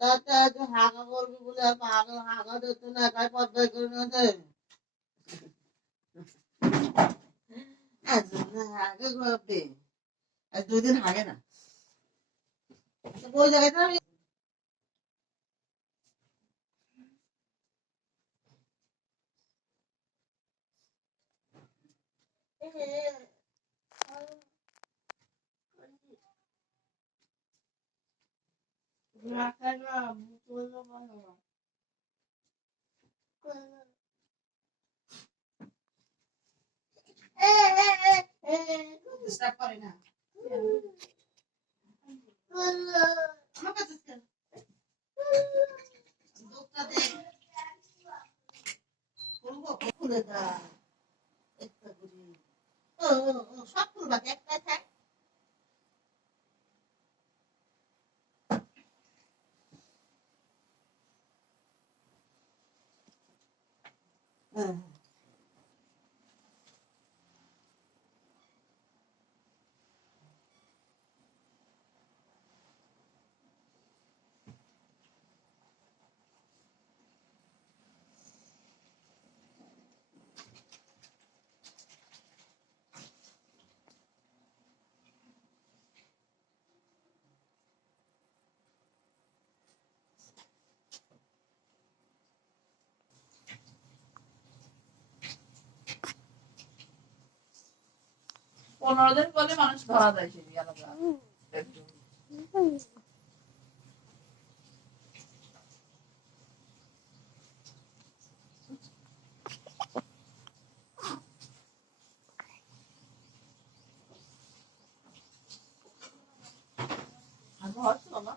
তাতে আজ হাগা করবি বলে আর হাগা হাগা দিতে না একাই পদ্মায় করে নিতে আজ হাগে করবে আজ 2 দিন হাগে না ওই জায়গাটা আমি ডিস্টার্ব করে না আমার কাছে দুধটা দে খুলে দা একটা করি সব খুলবা একটা থাক হ্যাঁ পনেরো দিন পরে মানুষ ধরা যায় সেই আলাদা হচ্ছে বাবা